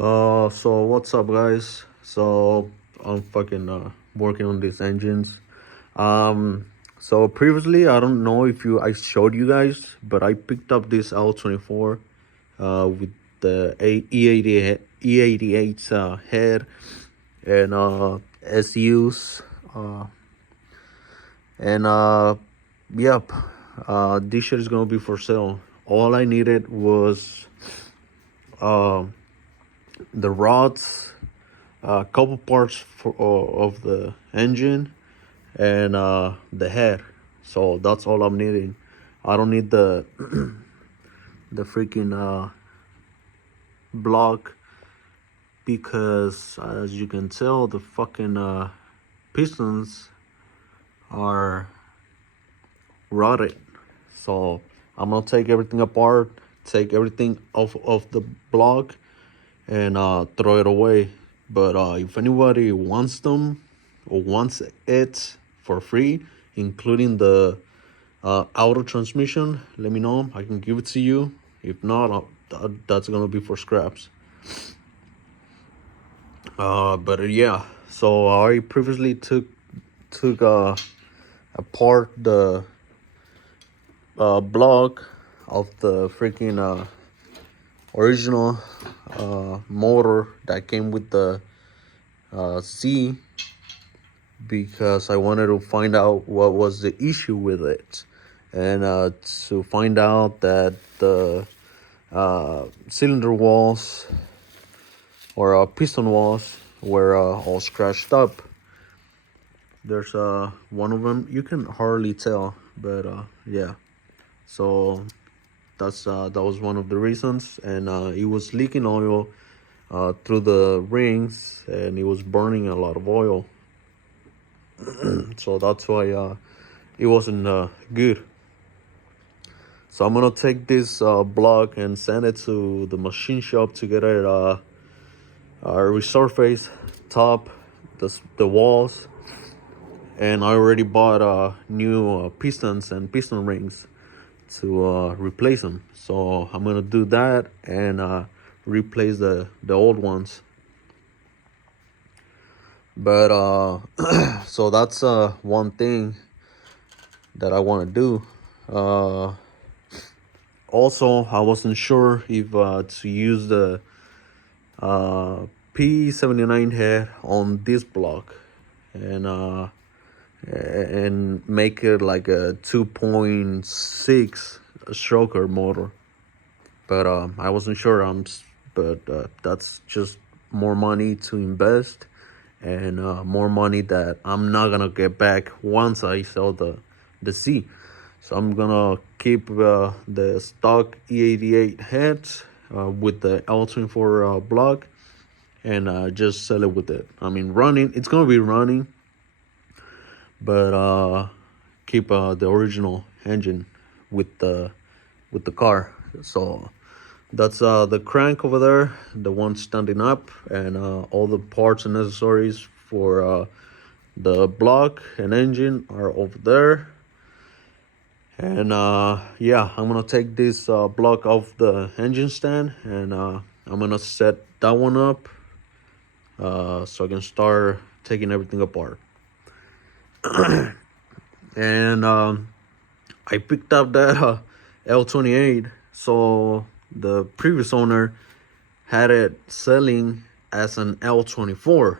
So what's up, guys? So I'm fucking working on these engines. Um, so previously, I don't know if I showed you guys, but I picked up this L24, with the E88 head and SUs, uh, and yep, this shit is gonna be for sale. All I needed was uh, the rods, a couple parts of the engine, and the head. So that's all I'm needing. I don't need the the freaking block, because as you can tell, the fucking pistons are rotted. So I'm gonna take everything apart, take everything off of the block, and throw it away. But if anybody wants them or wants it for free, including the auto transmission, let me know. I can give it to you. If not, that's gonna be for scraps. But yeah, so I previously took apart the block of the freaking original motor that came with the Z, because I wanted to find out what was the issue with it, and to find out that the cylinder walls or piston walls were all scratched up. There's one of them you can hardly tell, but yeah. So that was one of the reasons, and it was leaking oil through the rings, and it was burning a lot of oil. So that's why it wasn't good. So I'm gonna take this block and send it to the machine shop to get it resurface, top the walls, and I already bought new pistons and piston rings to replace them. So I'm gonna do that and replace the old ones. But so that's one thing that I want to do. Also, I wasn't sure if to use the P79 head on this block, and make it like a 2.6 stroker motor. But I wasn't sure. But that's just more money to invest, and more money that I'm not gonna get back once I sell the C. So I'm gonna keep the stock E88 heads with the L24 block, and just sell it with it. I mean, running. It's gonna be running, but keep the original engine with the car. So that's the crank over there, the one standing up, and all the parts and accessories for the block and engine are over there. And yeah, I'm gonna take this block off the engine stand, and I'm gonna set that one up so I can start taking everything apart. And I picked up that L28. So the previous owner had it selling as an L24.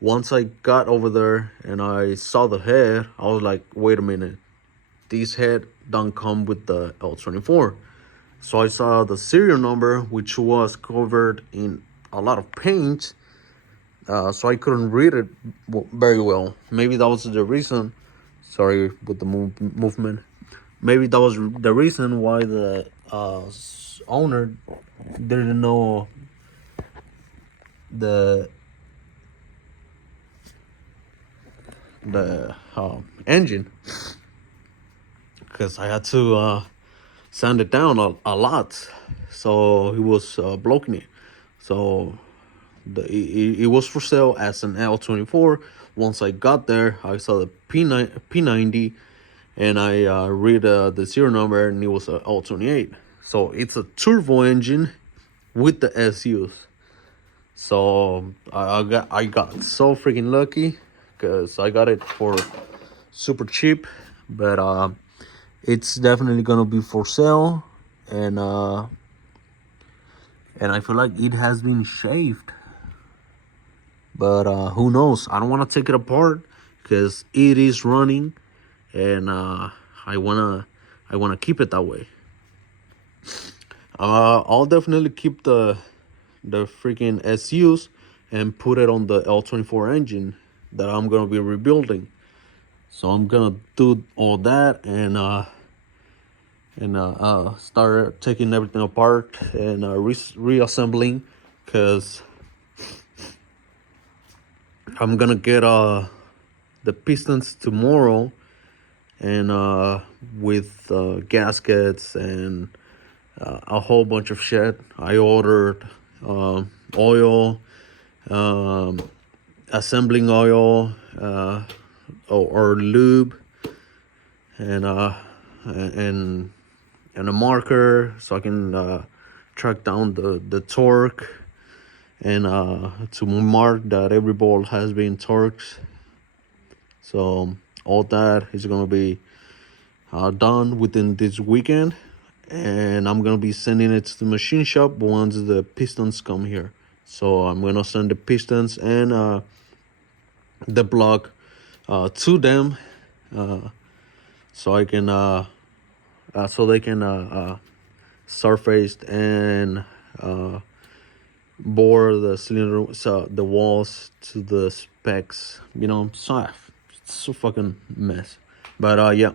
Once I got over there and I saw the head, I was like, wait a minute, this head don't come with the L24. So I saw the serial number, which was covered in a lot of paint, so I couldn't read it very well. Maybe that was the reason. Sorry with the movement. Maybe that was the reason why the owner didn't know the engine, because I had to sand it down a lot, so he was blocking it. So it was for sale as an L24. Once I got there, I saw the P90, and I read the serial number, and it was a L28. So it's a turbo engine with the SUs. So I got so freaking lucky because I got it for super cheap. But it's definitely gonna be for sale, and I feel like it has been shaved. But who knows? I don't want to take it apart because it is running, and I wanna keep it that way. I'll definitely keep the freaking SUs and put it on the L24 engine that I'm gonna be rebuilding. So I'm gonna do all that and start taking everything apart and reassembling, because I'm gonna get the pistons tomorrow, and with gaskets and a whole bunch of shit. I ordered oil, um, assembling oil, or lube, and and a marker so I can track down the torque, and to mark that every bolt has been torqued. So all that is gonna be done within this weekend, and I'm gonna be sending it to the machine shop once the pistons come here. So I'm gonna send the pistons and the block to them, so I can so they can surface and bore the cylinder, so the walls to the specs. So it's so fucking mess. But yeah.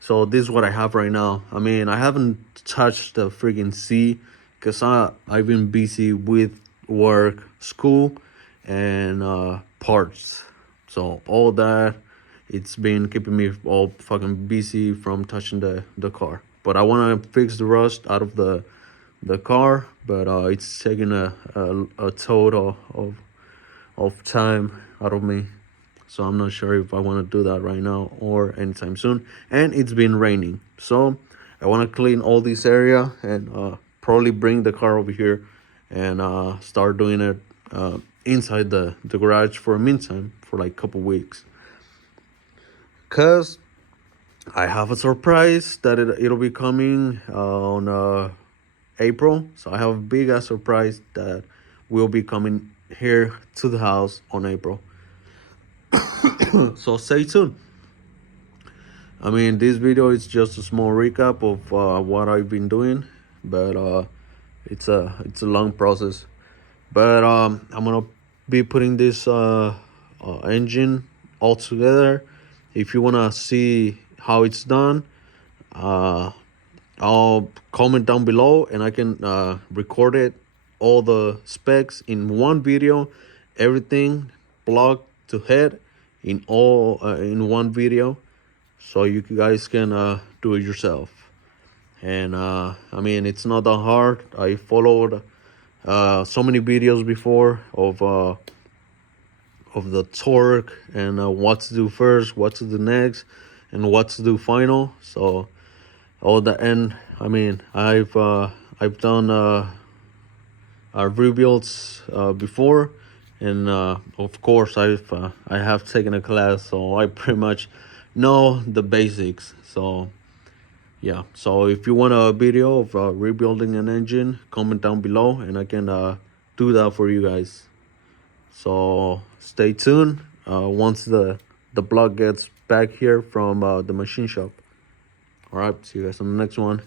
So this is what I have right now. I mean, I haven't touched the freaking C because I've been busy with work, school, and parts. So all that, it's been keeping me all fucking busy from touching the car. But I want to fix the rust out of the car, but it's taking a total of time out of me. So I'm not sure if I want to do that right now or anytime soon. And it's been raining, so I want to clean all this area and probably bring the car over here and start doing it inside the garage for a meantime for like a couple weeks, because I have a surprise that it'll be coming on April. So I have a big ass surprise that will be coming here to the house on April. So stay tuned. I mean, this video is just a small recap of what I've been doing, but it's a long process. But I'm gonna be putting this engine all together. If you wanna see how it's done, I'll comment down below, and I can record it, all the specs in one video, everything block to head in one video, so you guys can do it yourself. And I mean, it's not that hard. I followed so many videos before of the torque and what to do first, what to do next, and what to do final. So all the end, I mean, I've done rebuilds before, and of course I have taken a class, so I pretty much know the basics. So yeah, so if you want a video of rebuilding an engine, comment down below and I can do that for you guys. So stay tuned once the block gets back here from the machine shop. All right, see you guys on the next one.